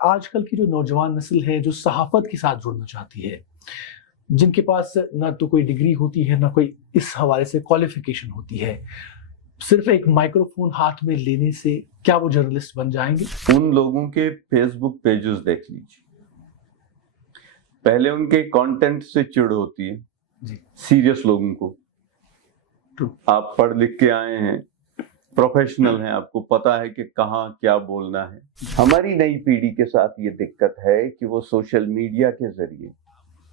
آج کل کی جو نوجوان نسل ہے جو صحافت کے ساتھ جڑنا چاہتی ہے، جن کے پاس نہ تو کوئی ڈگری ہوتی ہے نہ کوئی اس حوالے سے کوالیفیکیشن ہوتی ہے، صرف ایک مائکرو فون ہاتھ میں لینے سے کیا وہ جرنلسٹ بن جائیں گے؟ ان لوگوں کے فیس بک پیجز دیکھ لیجیے، پہلے ان کے کانٹینٹ سے چڑ ہوتی ہے جی سیریس لوگوں کو. آپ پڑھ لکھ کے آئے ہیں، پروفیشنل ہیں، آپ کو پتا ہے کہ کہاں کیا بولنا ہے. ہماری نئی پیڑھی کے ساتھ یہ دقت ہے کہ وہ سوشل میڈیا کے ذریعے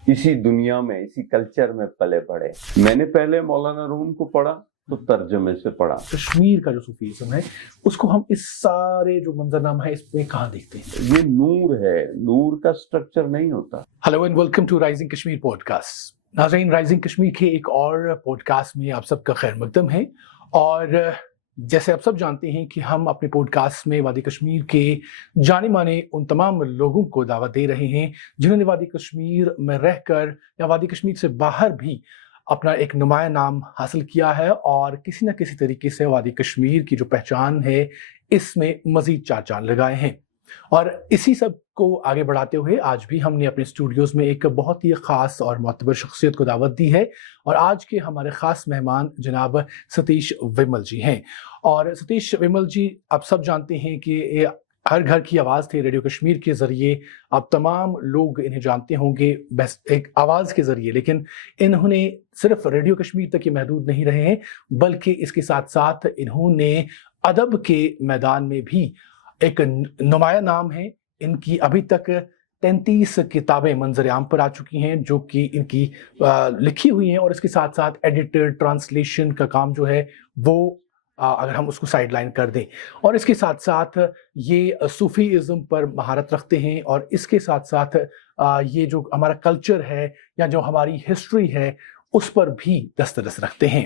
اسی دنیا میں، اسی کلچر میں پلے بڑھے. میں نے پہلے مولانا روم کو پڑھا تو ترجمے سے پڑھا. کشمیر کا جو صوفیزم ہے اس کو ہم اس سارے جو منظرنامہ ہے اس میں کہاں دیکھتے ہیں؟ یہ نور ہے، نور کا سٹرکچر نہیں ہوتا. Hello and welcome to Rising Kashmir podcast. ناظرین، رائزنگ کشمیر کے ایک اور پوڈ کاسٹ میں آپ سب کا خیر مقدم ہے. اور جیسے آپ سب جانتے ہیں کہ ہم اپنے پوڈ کاسٹ میں وادی کشمیر کے جانے مانے ان تمام لوگوں کو دعوت دے رہے ہیں جنہوں نے وادی کشمیر میں رہ کر یا وادی کشمیر سے باہر بھی اپنا ایک نمایاں نام حاصل کیا ہے اور کسی نہ کسی طریقے سے وادی کشمیر کی جو پہچان ہے اس میں مزید چار چاند لگائے ہیں. اور اسی سب کو آگے بڑھاتے ہوئے آج بھی ہم نے اپنے اسٹوڈیوز میں ایک بہت ہی خاص اور معتبر شخصیت کو دعوت دی ہے. اور آج کے ہمارے خاص مہمان جناب ستیش ومل جی ہیں. اور ستیش ومل جی آپ سب جانتے ہیں کہ یہ ہر گھر کی آواز تھے ریڈیو کشمیر کے ذریعے. آپ تمام لوگ انہیں جانتے ہوں گے بس ایک آواز کے ذریعے، لیکن انہوں نے صرف ریڈیو کشمیر تک یہ محدود نہیں رہے ہیں بلکہ اس کے ساتھ ساتھ انہوں نے ادب کے میدان میں بھی ایک نمایاں نام ہے. ان کی ابھی تک 33 کتابیں منظر عام پر آ چکی ہیں جو کہ ان کی لکھی ہوئی ہیں، اور اس کے ساتھ ساتھ ایڈیٹر ٹرانسلیشن کا کام جو ہے وہ اگر ہم اس کو سائیڈ لائن کر دیں، اور اس کے ساتھ ساتھ یہ صوفی ازم پر مہارت رکھتے ہیں، اور اس کے ساتھ ساتھ یہ جو ہمارا کلچر ہے یا جو ہماری ہسٹری ہے اس پر بھی دسترس رکھتے ہیں.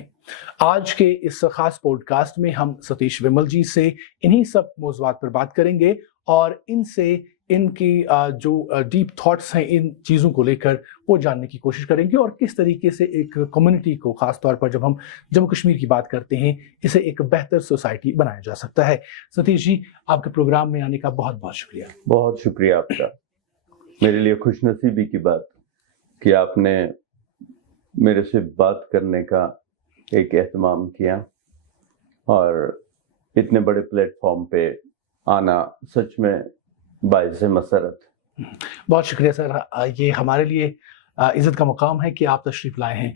آج کے اس خاص پوڈ کاسٹ میں ہم ستیش ومل جی سے انہی سب موضوعات پر بات کریں گے اور ان سے ان کی جو ڈیپ تھاٹس ہیں ان چیزوں کو لے کر وہ جاننے کی کوشش کریں گے، اور کس طریقے سے ایک کمیونٹی کو، خاص طور پر جب ہم جموں کشمیر کی بات کرتے ہیں، اسے ایک بہتر سوسائٹی بنایا جا سکتا ہے. ستیش جی، آپ کے پروگرام میں آنے کا بہت بہت شکریہ. بہت شکریہ آپ کا. میرے لیے خوش نصیبی کی بات کہ آپ نے میرے سے بات کرنے کا ایک اہتمام کیا، اور اتنے بڑے پلیٹ فارم پہ آنا سچ میں باعث مسرت. بہت شکریہ سر، یہ ہمارے لیے عزت کا مقام ہے کہ آپ تشریف لائے ہیں.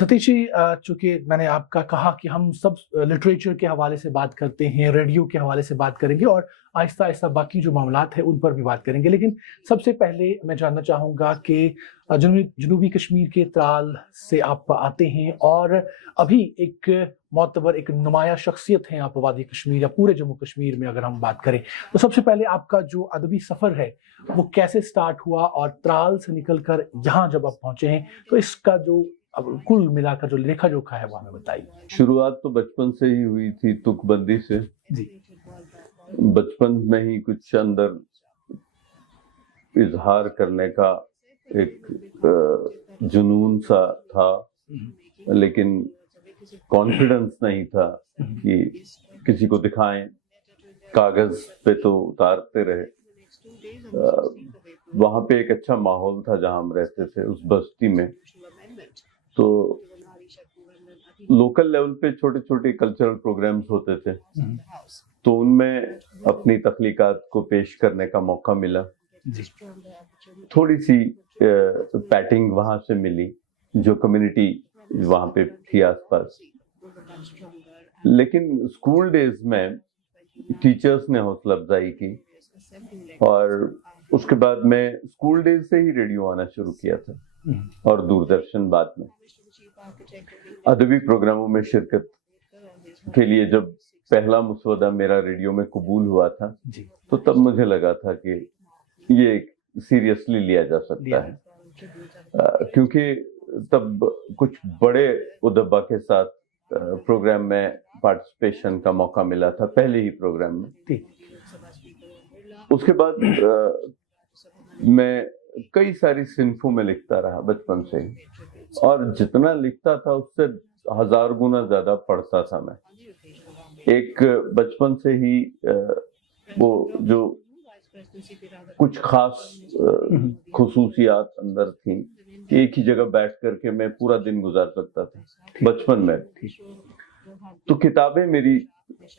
ستیش جی، چونکہ میں نے آپ کا کہا کہ ہم سب لٹریچر کے حوالے سے بات کرتے ہیں، ریڈیو کے حوالے سے بات کریں گے اور آہستہ آہستہ باقی جو معاملات ہیں ان پر بھی بات کریں گے، لیکن سب سے پہلے میں جاننا چاہوں گا کہ جنوبی کشمیر کے ترال سے آپ آتے ہیں اور ابھی ایک معتبر، ایک نمایاں شخصیت ہیں آپ وادی کشمیر یا پورے جموں کشمیر میں اگر ہم بات کریں تو سب سے پہلے آپ کا جو ادبی سفر ہے وہ کیسے سٹارٹ ہوا، اور ترال سے نکل کر یہاں جب آپ پہنچے ہیں تو اس کا جو کل ملا کر جو لکھا جوکھا ہے وہ ہمیں بتائیے. شروعات تو بچپن سے ہی ہوئی تھی، تک بندی سے. جی، بچپن میں ہی کچھ اندر اظہار کرنے کا ایک جنون سا تھا، لیکن کانفیڈنس نہیں تھا کہ کسی کو دکھائیں. کاغذ پہ تو اتارتے رہے. وہاں پہ ایک اچھا ماحول تھا جہاں ہم رہتے تھے اس بستی میں، تو لوکل لیول پہ چھوٹے چھوٹے کلچرل پروگرامز ہوتے تھے، تو ان میں اپنی تخلیقات کو پیش کرنے کا موقع ملا. تھوڑی سی پیٹنگ وہاں سے ملی جو کمیونٹی وہاں پہ تھی آس پاس. لیکن اسکول ڈیز میں ٹیچرز نے حوصلہ افزائی کی، اور اس کے بعد میں اسکول ڈیز سے ہی ریڈیو آنا شروع کیا تھا، اور دوردرشن بعد میں. ادبی پروگراموں میں شرکت کے لیے جب پہلا مسودہ میرا ریڈیو میں قبول ہوا تھا تو تب مجھے لگا تھا کہ یہ سیریسلی لیا جا سکتا ہے، کیونکہ تب کچھ بڑے ادبا کے ساتھ پروگرام میں پارٹیسپیشن کا موقع ملا تھا، پہلے ہی پروگرام میں. اس کے بعد میں کئی ساری صنفوں میں لکھتا رہا بچپن سے ہی، اور جتنا لکھتا تھا اس سے 1000 گنا زیادہ پڑھتا تھا میں. ایک بچپن سے ہی وہ جو کچھ خاص خصوصیات اندر تھیں کہ ایک ہی جگہ بیٹھ کر کے میں پورا دن گزار سکتا تھا بچپن میں تھی. تو کتابیں میری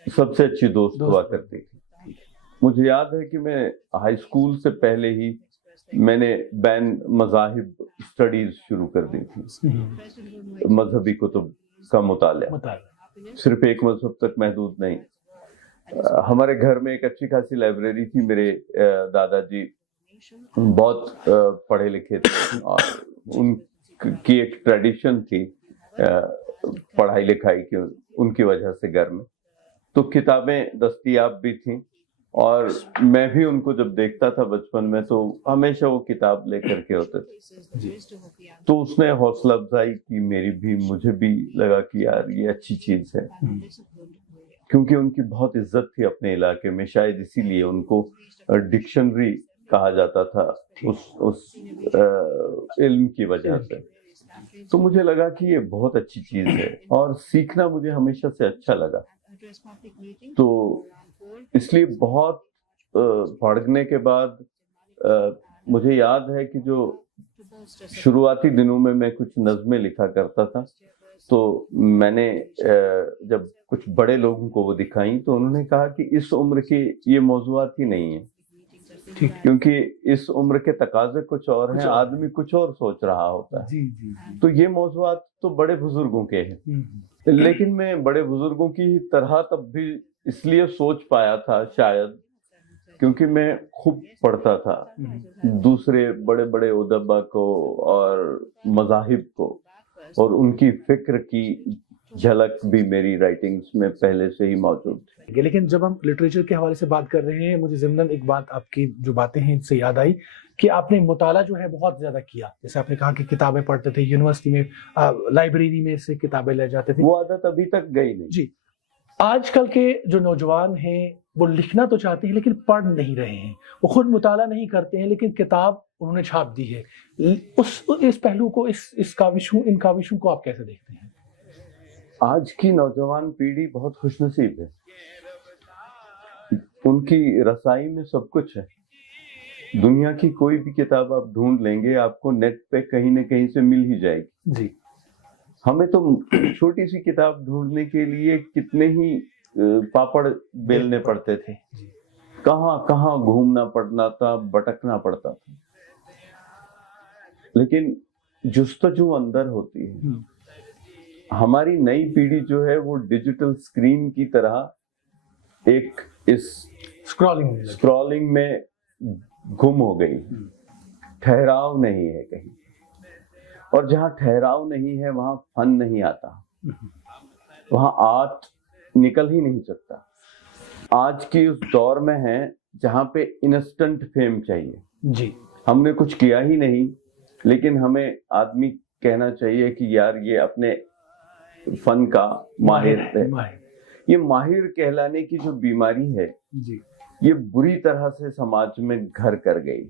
سب سے اچھی دوست ہوا کرتی تھی. مجھے یاد ہے کہ میں ہائی اسکول سے پہلے ہی میں نے بین مذاہب اسٹڈیز شروع کر دی تھی. مذہبی کتب کا مطالعہ صرف ایک مذہب تک محدود نہیں. ہمارے گھر میں ایک اچھی خاصی لائبریری تھی. میرے دادا جی بہت پڑھے لکھے تھے اور ان کی ایک ٹریڈیشن تھی پڑھائی لکھائی کی. ان کی وجہ سے گھر میں تو کتابیں دستیاب بھی تھیں اور میں بھی ان کو جب دیکھتا تھا بچپن میں تو ہمیشہ وہ کتاب لے کر کے ہوتے تھے. تو اس نے حوصلہ افزائی کی میری بھی. مجھے بھی لگا کہ یار یہ اچھی چیز ہے کیونکہ ان کی بہت عزت تھی اپنے علاقے میں. شاید اسی لیے ان کو ڈکشنری کہا جاتا تھا اس علم کی وجہ سے. تو مجھے لگا کہ یہ بہت اچھی چیز ہے اور سیکھنا مجھے ہمیشہ سے اچھا لگا. تو اس لیے بہت پڑھنے کے بعد مجھے یاد ہے کہ جو شروعاتی دنوں میں کچھ نظمیں لکھا کرتا تھا تو میں نے جب کچھ بڑے لوگوں کو وہ دکھائیں تو انہوں نے کہا کہ اس عمر کے یہ موضوعات ہی نہیں ہیں کیونکہ اس عمر کے تقاضے کچھ اور ہیں, آدمی کچھ اور سوچ رہا ہوتا ہے. تو یہ موضوعات تو بڑے بزرگوں کے ہیں, لیکن میں بڑے بزرگوں کی طرح تب بھی اس لیے سوچ پایا تھا شاید کیونکہ میں خوب پڑھتا تھا دوسرے بڑے بڑے ادبا کو اور مذاہب کو, اور ان کی فکر کی جھلک بھی میری رائٹنگز میں پہلے سے ہی موجود تھی. لیکن جب ہم لٹریچر کے حوالے سے بات کر رہے ہیں, مجھے ضمناً ایک بات آپ کی جو باتیں ہیں سے یاد آئی کہ آپ نے مطالعہ جو ہے بہت زیادہ کیا. جیسے آپ نے کہا کہ کتابیں پڑھتے تھے, یونیورسٹی میں لائبریری میں سے کتابیں لے جاتے تھے. وہ عادت ابھی تک گئی نہیں. جی, آج کل کے جو نوجوان ہیں وہ لکھنا تو چاہتے ہیں لیکن پڑھ نہیں رہے ہیں. وہ خود مطالعہ نہیں کرتے ہیں لیکن کتاب انہوں نے چھاپ دی ہے. اس پہلو کو ان کاوشوں کو آپ کیسے دیکھتے ہیں؟ آج کی نوجوان پیڑھی بہت خوش نصیب ہے. ان کی رسائی میں سب کچھ ہے. دنیا کی کوئی بھی کتاب آپ ڈھونڈ لیں گے آپ کو نیٹ پہ کہیں نہ کہیں سے مل ہی جائے گی. جی, ہمیں تو چھوٹی سی کتاب ڈھونڈنے کے لیے کتنے ہی پاپڑ بیلنے پڑتے تھے, کہاں کہاں گھومنا پڑنا تھا, بھٹکنا پڑتا تھا. لیکن جستجو اندر ہوتی ہے. ہماری نئی پیڑھی جو ہے وہ ڈیجیٹل اسکرین کی طرح ایک اس اسکرولنگ میں گم ہو گئی. ٹھہراؤ نہیں ہے کہیں, اور جہاں ٹھہراؤ نہیں ہے وہاں فن نہیں آتا, وہاں آرٹ نکل ہی نہیں سکتا. آج کی اس دور میں ہے جہاں پہ انسٹنٹ فیم چاہیے. جی, ہم نے کچھ کیا ہی نہیں لیکن ہمیں آدمی کہنا چاہیے کہ یار یہ اپنے فن کا ماہر ہے. یہ ماہر کہلانے کی جو بیماری ہے یہ بری طرح سے سماج میں گھر کر گئی.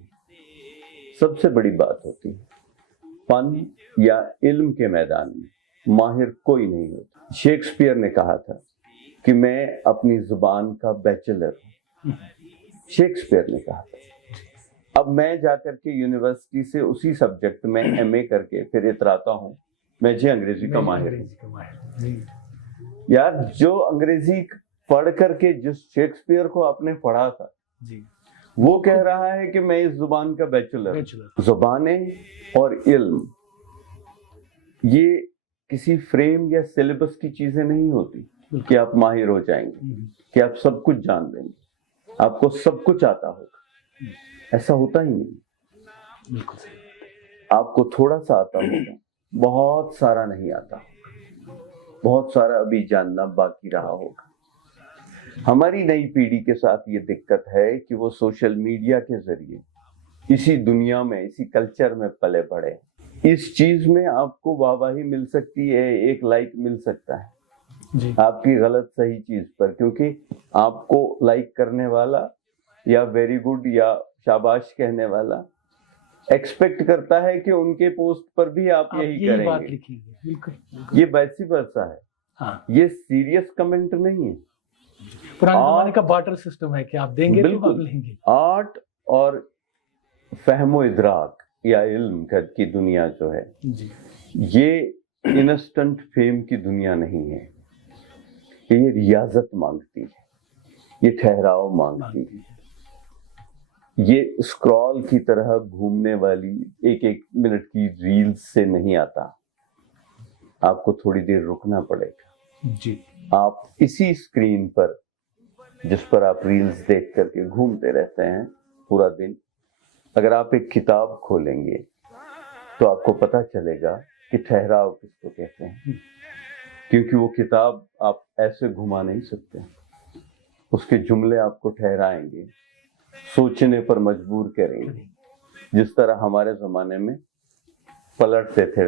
سب سے بڑی بات ہوتی ہے فن یا علم کے میدان میں ماہر کوئی نہیں ہوتا. شیکسپیئر نے کہا تھا کہ میں اپنی زبان کا بیچلر ہوں. شیکسپیئر نے کہا تھا. اب میں جا کر کے یونیورسٹی سے اسی سبجیکٹ میں ایم اے کر کے پھر اتراتا ہوں میں جی انگریزی کا ماہر ہوں. یار جو انگریزی پڑھ کر کے جس شیکسپیئر کو آپ نے پڑھا تھا وہ کہہ رہا ہے کہ میں اس زبان کا بیچلر. زبانیں اور علم یہ کسی فریم یا سلیبس کی چیزیں نہیں ہوتی کہ آپ ماہر ہو جائیں گے, کہ آپ سب کچھ جان لیں گے, آپ کو سب کچھ آتا ہوگا. ایسا ہوتا ہی نہیں. آپ کو تھوڑا سا آتا ہوگا, بہت سارا نہیں آتا, بہت سارا ابھی جاننا باقی رہا ہوگا. ہماری نئی پیڑھی کے ساتھ یہ دقت ہے کہ وہ سوشل میڈیا کے ذریعے اسی دنیا میں اسی کلچر میں پلے بڑھے. اس چیز میں آپ کو واہواہی مل سکتی ہے, ایک لائک مل سکتا ہے آپ کی غلط صحیح چیز پر, کیونکہ آپ کو لائک کرنے والا یا ویری گڈ یا شاباش کہنے والا ایکسپیکٹ کرتا ہے کہ ان کے پوسٹ پر بھی آپ یہی کریں گے. یہ ویسی ورثہ ہے, یہ سیریس کمنٹ نہیں ہے. پرانے زمانے کا بارٹر سسٹم ہے کہ آپ دیں گے تو آپ لیں گے. آرٹ اور فہم و ادراک یا علم کی دنیا جو ہے جی یہ انسٹنٹ فیم کی دنیا نہیں ہے، یہ ریاضت مانگتی ہے، یہ ٹھہراؤ مانگتی ہے، یہ اسکرال کی طرح گھومنے والی ایک ایک منٹ کی ریلز سے نہیں آتا، آپ کو تھوڑی دیر رکنا پڑے گا۔ جی آپ اسی اسکرین پر جس پر آپ ریلز دیکھ کر کے گھومتے رہتے ہیں پورا دن، اگر آپ ایک کتاب کھولیں گے تو آپ کو پتہ چلے گا کہ ٹھہراؤ کس کو کہتے ہیں، کیونکہ وہ کتاب آپ ایسے گھما نہیں سکتے، اس کے جملے آپ کو ٹھہرائیں گے، سوچنے پر مجبور کریں گے، جس طرح ہمارے زمانے میں پلٹتے تھے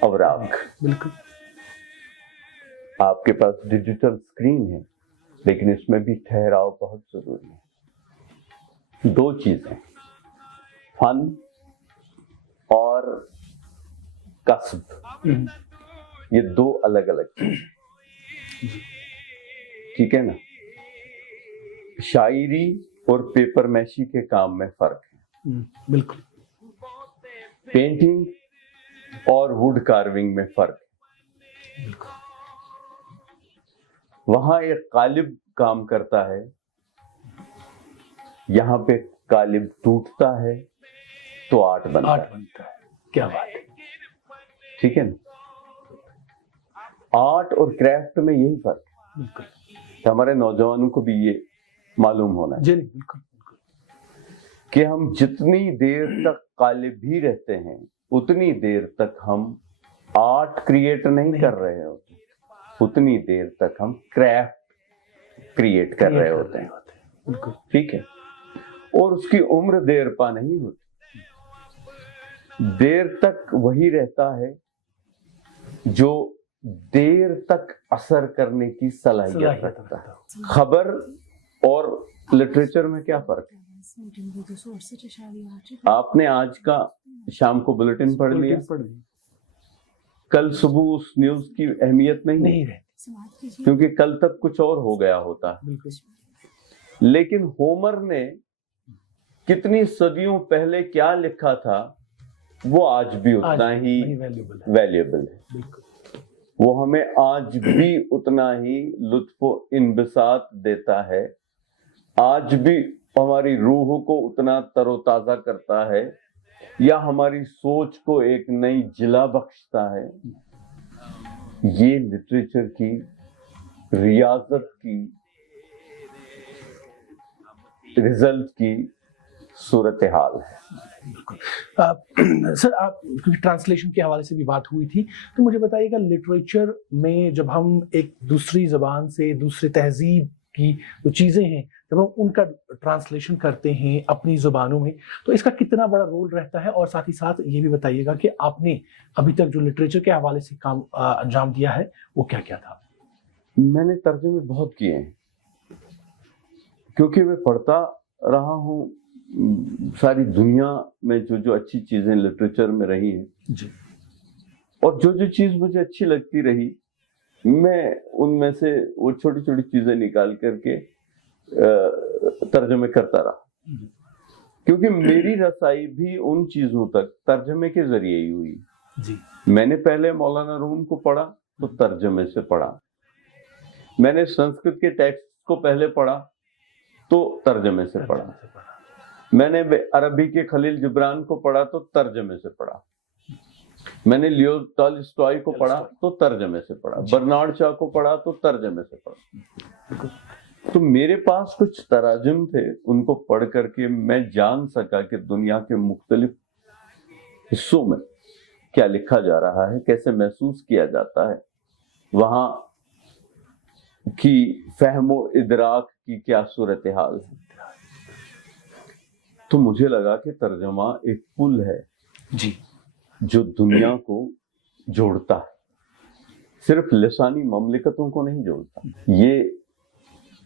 اوراق۔ بالکل آپ کے پاس ڈیجیٹل اسکرین ہے لیکن اس میں بھی ٹھہراؤ بہت ضروری ہے۔ دو چیزیں، فن اور کسب، یہ دو الگ الگ چیزیں، ٹھیک ہے نا؟ شاعری اور پیپر میشی کے کام میں فرق ہے، بالکل، پینٹنگ اور ووڈ کارونگ میں فرق ہے۔ بالکل وہاں ایک قالب کام کرتا ہے، یہاں پہ قالب ٹوٹتا ہے تو آرٹ بنتا ہے۔ کیا بات ہے، ٹھیک ہے نا؟ آرٹ اور کرافٹ میں یہی فرق ہے، بالکل ہمارے نوجوانوں کو بھی یہ معلوم ہونا ہے جی بالکل کہ ہم جتنی دیر تک قالب بھی رہتے ہیں اتنی دیر تک ہم آرٹ کریٹ نہیں کر رہے ہوتے، اتنی دیر تک ہم کرافٹ کریٹ کر رہے ہوتے ہیں، بالکل ٹھیک ہے؟ اور اس کی عمر دیر پا نہیں ہوتی، دیر تک وہی رہتا ہے جو دیر تک اثر کرنے کی صلاحیت رکھتا ہے۔ خبر اور لٹریچر میں کیا فرق ہے؟ آپ نے آج کا شام کو بلیٹن پڑھ لیا، کل صبح اس نیوز کی اہمیت نہیں رہتی، کیونکہ کل تک کچھ اور ہو گیا ہوتا ہے۔ لیکن ہومر نے کتنی صدیوں پہلے کیا لکھا تھا وہ آج بھی اتنا ہی ویلیبل ہے، وہ ہمیں آج بھی اتنا ہی لطف و انبساط دیتا ہے، آج بھی ہماری روح کو اتنا تر و تازہ کرتا ہے یا ہماری سوچ کو ایک نئی جلا بخشتا ہے۔ یہ لٹریچر کی ریاضت کی رزلٹ کی صورتحال ہے۔ سر آپ کیونکہ ٹرانسلیشن کے حوالے سے بھی بات ہوئی تھی تو مجھے بتائیے گا، لٹریچر میں جب ہم ایک دوسری زبان سے دوسری تہذیب کی جو چیزیں ہیں جب ہم ان کا ٹرانسلیشن کرتے ہیں اپنی زبانوں میں تو اس کا کتنا بڑا رول رہتا ہے، اور ساتھ ہی ساتھ یہ بھی بتائیے گا کہ آپ نے ابھی تک جو لٹریچر کے حوالے سے کام انجام دیا ہے وہ کیا کیا تھا؟ میں نے ترجمے بہت کیے ہیں کیونکہ میں پڑھتا رہا ہوں ساری دنیا میں جو اچھی چیزیں لٹریچر میں رہی ہیں جی، اور جو چیز مجھے اچھی لگتی رہی میں ان میں سے وہ چھوٹی چھوٹی چیزیں نکال کر کے ترجمے کرتا رہا، کیونکہ میری رسائی بھی ان چیزوں تک ترجمے کے ذریعے ہی ہوئی۔ جی، میں نے پہلے مولانا روم کو پڑھا تو ترجمے سے پڑھا، میں نے سنسکرت کے ٹیکسٹ کو پہلے پڑھا تو ترجمے سے پڑھا، میں نے عربی کے خلیل جبران کو پڑھا تو ترجمے سے پڑھا، میں نے لیو ٹالسٹوئے کو پڑھا تو ترجمے سے پڑھا، برنارڈ شاہ کو پڑھا تو ترجمے سے پڑھا۔ تو میرے پاس کچھ تراجم تھے، ان کو پڑھ کر کے میں جان سکا کہ دنیا کے مختلف حصوں میں کیا لکھا جا رہا ہے، کیسے محسوس کیا جاتا ہے، وہاں کی فہم و ادراک کی کیا صورتحال ہے۔ تو مجھے لگا کہ ترجمہ ایک پل ہے جی، جو دنیا کو جوڑتا ہے، صرف لسانی مملکتوں کو نہیں جوڑتا، یہ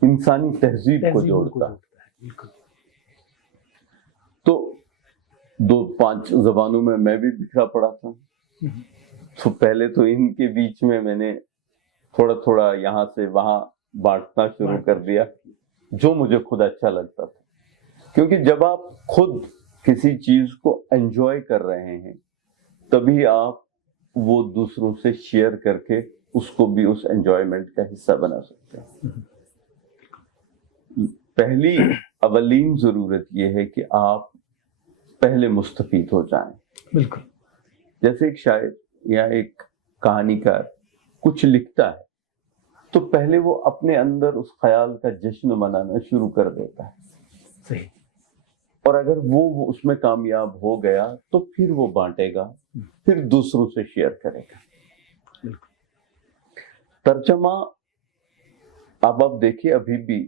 انسانی تہذیب کو جوڑتا ہے۔ تو 2-5 زبانوں میں بھی بکھرا پڑا تھا، تو پہلے تو ان کے بیچ میں نے تھوڑا تھوڑا یہاں سے وہاں بانٹنا شروع کر دیا جو مجھے خود اچھا لگتا تھا۔ کیونکہ جب آپ خود کسی چیز کو انجوائے کر رہے ہیں تبھی آپ وہ دوسروں سے شیئر کر کے اس کو بھی اس انجوائمنٹ کا حصہ بنا سکتے ہیں. پہلی اولین ضرورت یہ ہے کہ آپ پہلے مستفید ہو جائیں. بالکل. جیسے ایک شاعر یا ایک کہانی کار کچھ لکھتا ہے تو پہلے وہ اپنے اندر اس خیال کا جشن منانا شروع کر دیتا ہے. صحیح. اور اگر وہ اس میں کامیاب ہو گیا تو پھر وہ بانٹے گا, پھر دوسروں سے شیئر کرے گا. ترجمہ اب آپ دیکھیے ابھی بھی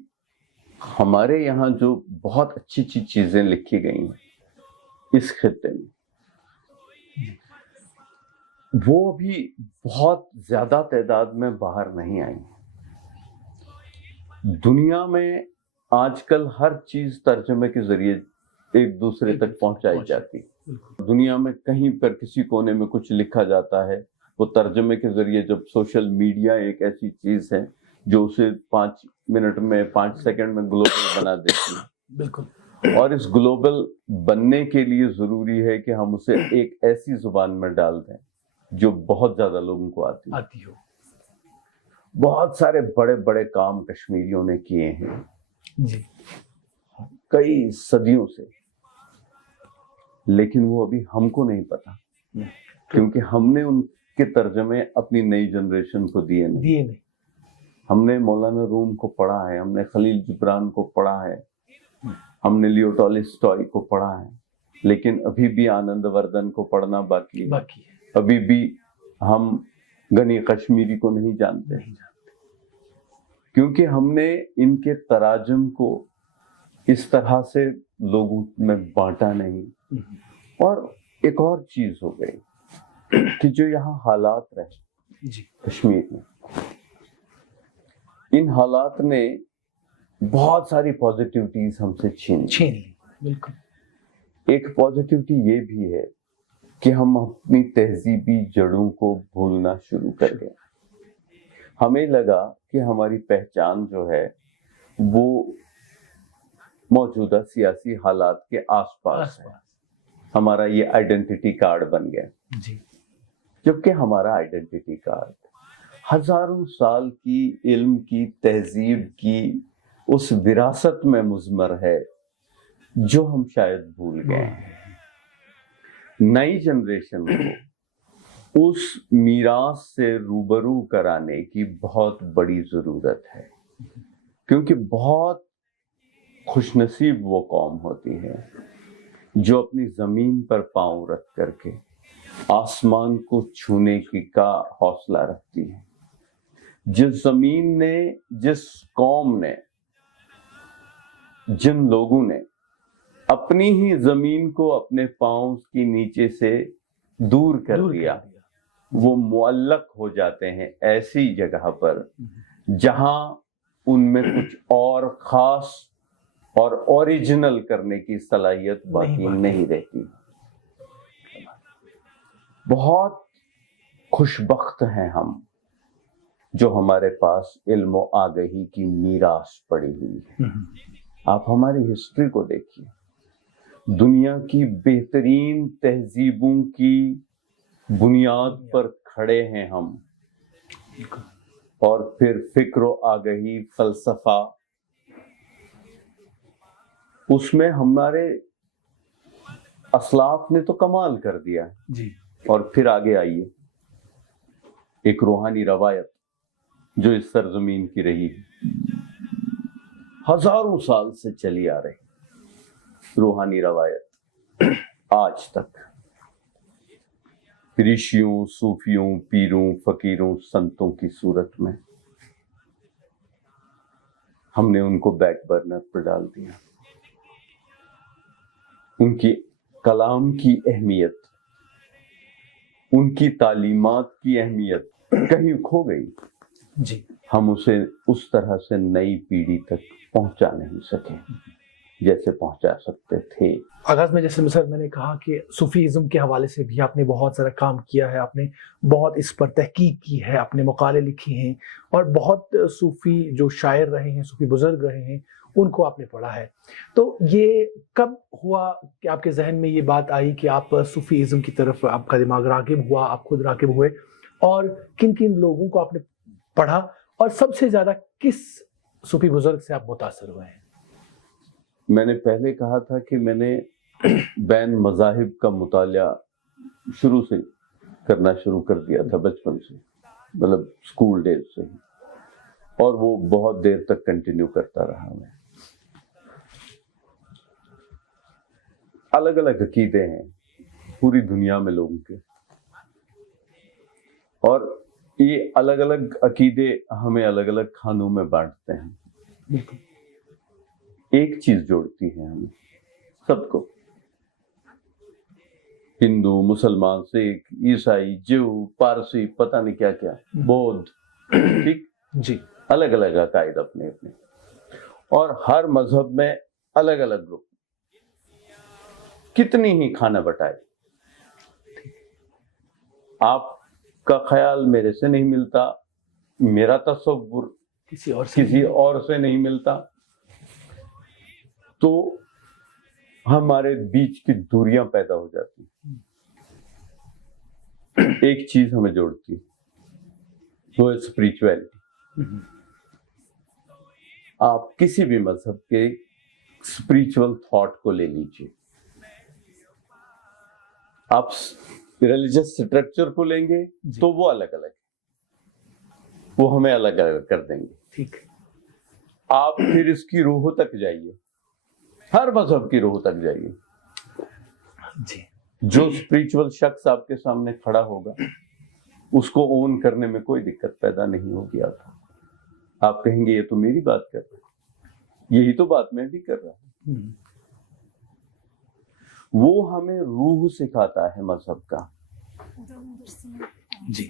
ہمارے یہاں جو بہت اچھی اچھی چیزیں لکھی گئی ہیں اس خطے میں, وہ ابھی بہت زیادہ تعداد میں باہر نہیں آئی. دنیا میں آج کل ہر چیز ترجمے کے ذریعے ایک دوسرے تک پہنچائی جاتی. دنیا میں کہیں پر کسی کونے میں کچھ لکھا جاتا ہے, وہ ترجمے کے ذریعے جب سوشل میڈیا ایک ایسی چیز ہے جو اسے 5 منٹ میں 5 سیکنڈ میں گلوبل بنا دیتی ہے. بالکل. اور اس گلوبل بننے کے لیے ضروری ہے کہ ہم اسے ایک ایسی زبان میں ڈال دیں جو بہت زیادہ لوگوں کو آتی ہو. بہت سارے بڑے بڑے کام کشمیریوں نے کیے ہیں جی کئی صدیوں سے, لیکن وہ ابھی ہم کو نہیں پتا کیونکہ ہم نے ان کے ترجمے اپنی نئی جنریشن کو دیے نہیں. ہم نے مولانا روم کو پڑھا ہے, ہم نے خلیل جبران کو پڑھا ہے, ہم نے لیو ٹالسٹائے کو پڑھا ہے, لیکن ابھی بھی آنند وردن کو پڑھنا باقی ہے. ابھی بھی ہم غنی کشمیری کو نہیں جانتے کیونکہ ہم نے ان کے تراجم کو اس طرح سے لوگوں میں بانٹا نہیں. اور ایک اور چیز ہو گئی کہ جو یہاں حالات رہے کشمیر میں, ان حالات نے بہت ساری پازیٹیوٹیز ہم سے چھین لی. بالکل. ایک پازیٹیوٹی یہ بھی ہے کہ ہم اپنی تہذیبی جڑوں کو بھولنا شروع کر گئے. ہمیں لگا کہ ہماری پہچان جو ہے وہ موجودہ سیاسی حالات کے آس پاس ہے. ہمارا یہ آئیڈینٹی کارڈ بن گیا. جبکہ ہمارا آئیڈینٹی کارڈ ہزاروں سال کی علم کی تہذیب کی اس وراثت میں مضمر ہے جو ہم شاید بھول گئے ہیں. نئی جنریشن کو اس میراث سے روبرو کرانے کی بہت بڑی ضرورت ہے, کیونکہ بہت خوش نصیب وہ قوم ہوتی ہے جو اپنی زمین پر پاؤں رکھ کر کے آسمان کو چھونے کا حوصلہ رکھتی ہے. جس زمین نے, جس قوم نے, جن لوگوں نے اپنی ہی زمین کو اپنے پاؤں کی نیچے سے دور کر دیا, وہ معلق ہو جاتے ہیں ایسی جگہ پر جہاں ان میں کچھ اور خاص اور اوریجنل کرنے کی صلاحیت باقی نہیں رہتی. بہت خوش بخت ہیں ہم جو ہمارے پاس علم و آگہی کی میراث پڑی ہوئی ہے. آپ ہماری ہسٹری کو دیکھیے, دنیا کی بہترین تہذیبوں کی بنیاد پر کھڑے ہیں ہم, اور پھر فکر و آگہی, فلسفہ, اس میں ہمارے اسلاف نے تو کمال کر دیا جی. اور پھر آگے آئیے ایک روحانی روایت جو اس سرزمین کی رہی ہے, ہزاروں سال سے چلی آ رہی روحانی روایت آج تک. رشیوں, صوفیوں, پیروں, فقیروں, سنتوں کی صورت میں ہم نے ان کو بیک برنر پر ڈال دیا. ان کی کلام کی اہمیت, ان کی تعلیمات کی اہمیت کہیں کھو گئی جی. ہم اسے اس طرح سے نئی پیڑھی تک پہنچا نہیں سکے جیسے پہنچا سکتے تھے. آغاز میں جیسے مثلا میں نے کہا کہ صوفیزم کے حوالے سے بھی آپ نے بہت سارا کام کیا ہے, آپ نے بہت اس پر تحقیق کی ہے, آپ نے مقالے لکھے ہیں, اور بہت صوفی جو شاعر رہے ہیں, صوفی بزرگ رہے ہیں, ان کو آپ نے پڑھا ہے. تو یہ کب ہوا کہ آپ کے ذہن میں یہ بات آئی کہ آپ صوفیزم کی طرف آپ کا دماغ راغب ہوا, آپ خود راغب ہوئے, اور کن کن لوگوں کو آپ نے پڑھا, اور سب سے زیادہ کس صوفی بزرگ سے آپ متاثر ہوئے ہیں؟ میں نے پہلے کہا تھا کہ میں نے بین مذاہب کا مطالعہ شروع سے کرنا شروع کر دیا تھا, بچپن سے, مطلب اسکول ڈیز سے ہی, اور وہ بہت دیر تک کنٹینیو کرتا رہا. میں الگ الگ عقیدے ہیں پوری دنیا میں لوگوں کے, اور یہ الگ الگ عقیدے ہمیں الگ الگ خانوں میں بانٹتے ہیں. ایک چیز جوڑتی ہے ہمیں سب کو, ہندو, مسلمان, سکھ, عیسائی, جو, پارسی, پتہ نہیں کیا کیا, بودھ, ٹھیک جی, الگ الگ عقائد اپنے اپنے, اور ہر مذہب میں الگ الگ گروپ, کتنی ہی کھانا بٹائے, آپ کا خیال میرے سے نہیں ملتا, میرا تصور کسی اور سے نہیں ملتا, تو ہمارے بیچ کی دوریاں پیدا ہو جاتی. ایک چیز ہمیں جوڑتی ہے, وہ ہے اسپریچویلٹی. آپ کسی بھی مذہب کے اسپریچول تھاٹ کو لے لیجیے, آپ ریلیجس اسٹرکچر کو لیں گے تو وہ الگ الگ ہے, وہ ہمیں الگ الگ کر دیں گے. ٹھیک, آپ پھر اس کی روح تک جائیے, ہر مذہب کی روح تک جائیے. جی, جو اسپریچول شخص آپ کے سامنے کھڑا ہوگا اس کو اون کرنے میں کوئی دقت پیدا نہیں ہوگی. آپ کہیں گے یہ تو میری بات کر رہا ہے, یہی تو بات میں بھی کر رہا ہوں. وہ ہمیں روح سکھاتا ہے مذہب کا. جی,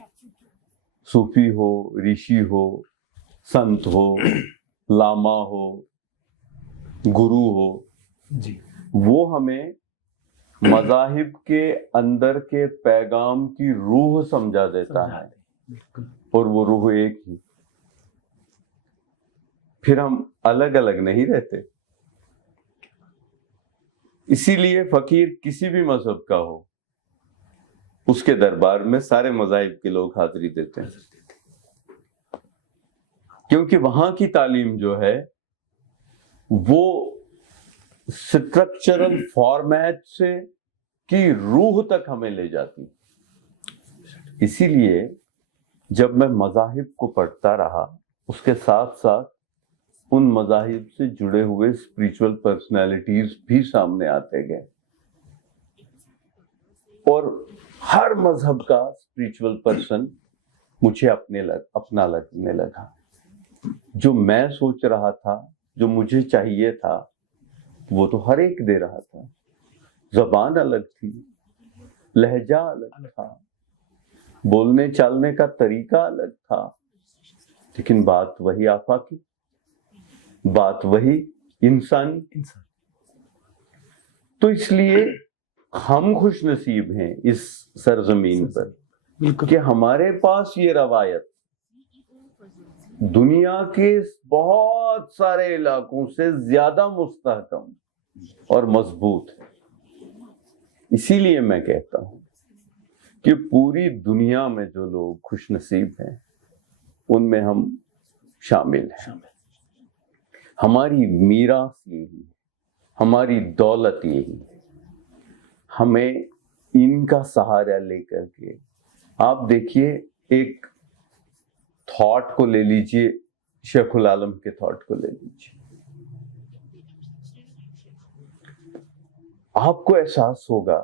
صوفی ہو, رشی ہو, سنت ہو, لاما ہو, گرو ہو, جی, وہ ہمیں مذاہب کے اندر کے پیغام کی روح سمجھا دیتا ہے, اور وہ روح ایک ہی. پھر ہم الگ الگ نہیں رہتے. اسی لیے فقیر کسی بھی مذہب کا ہو, اس کے دربار میں سارے مذاہب کے لوگ حاضری دیتے ہیں, کیونکہ وہاں کی تعلیم جو ہے وہ اسٹرکچرل فارمیٹ سے کی روح تک ہمیں لے جاتی. اسی لیے جب میں مذاہب کو پڑھتا رہا, اس کے ساتھ ساتھ ان مذاہب سے جڑے ہوئے اسپریچول پرسنالٹیز بھی سامنے آتے گئے, اور ہر مذہب کا اسپریچول پرسن مجھے اپنا لگنے لگا. جو میں سوچ رہا تھا, جو مجھے چاہیے تھا, وہ تو ہر ایک دے رہا تھا. زبان الگ تھی, لہجہ الگ تھا, بولنے چالنے کا طریقہ الگ تھا, لیکن بات وہی آفاقی, بات وہی انسانی. تو اس لیے ہم خوش نصیب ہیں اس سرزمین پر کہ ہمارے پاس یہ روایت دنیا کے بہت سارے علاقوں سے زیادہ مستحکم اور مضبوط ہے. اسی لیے میں کہتا ہوں کہ پوری دنیا میں جو لوگ خوش نصیب ہیں ان میں ہم شامل ہیں. ہماری میراث یہی ہے, ہماری دولت یہی ہے. ہمیں ان کا سہارا لے کر کے, آپ دیکھیے ایک تھاٹ کو لے لیجئے, شیخ العالم کے تھاٹ کو لے لیجئے, آپ کو احساس ہوگا,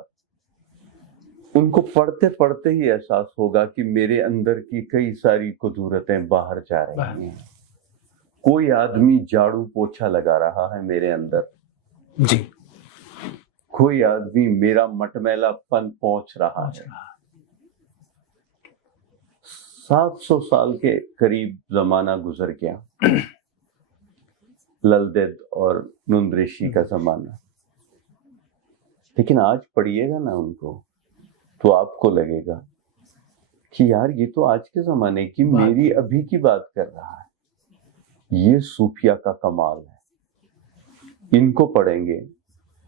ان کو پڑھتے پڑھتے ہی احساس ہوگا کہ میرے اندر کی کئی ساری قدرتیں باہر جا رہی ہیں. کوئی آدمی جھاڑو پوچھا لگا رہا ہے میرے اندر, جی, کوئی آدمی میرا مٹمیلا پن پہنچ رہا ہے. 700 سال کے قریب زمانہ گزر گیا, للدید اور نند رشی کا زمانہ. لیکن آج پڑھیے گا نا ان کو تو آپ کو لگے گا کہ یار یہ تو آج کے زمانے کی میری ابھی کی بات کر رہا ہے. یہ صوفیہ کا کمال ہے. ان کو پڑھیں گے,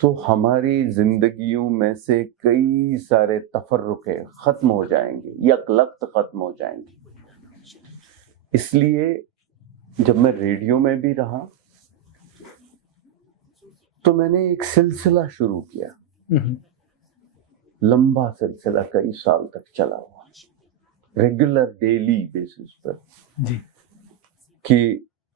تو ہماری زندگیوں میں سے کئی سارے تفرقے ختم ہو جائیں گے, یکلخت ختم ہو جائیں گے. اس لیے جب میں ریڈیو میں بھی رہا تو میں نے ایک سلسلہ شروع کیا, لمبا سلسلہ کئی سال تک چلا ہوا, ریگولر ڈیلی بیسس پر جی, کہ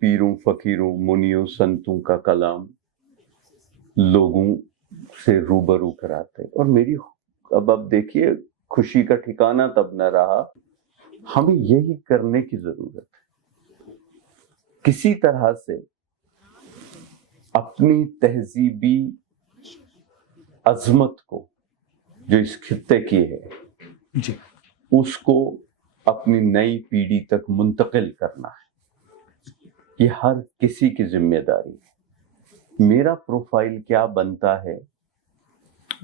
پیروں فقیروں منیوں سنتوں کا کلام لوگوں سے روبرو کراتے. اور میری اب دیکھیے خوشی کا ٹھکانہ تب نہ رہا. ہمیں یہی کرنے کی ضرورت ہے, کسی طرح سے اپنی تہذیبی عظمت کو جو اس خطے کی ہے جی, اس کو اپنی نئی پیڑھی تک منتقل کرنا ہے. یہ ہر کسی کی ذمہ داری ہے. میرا پروفائل کیا بنتا ہے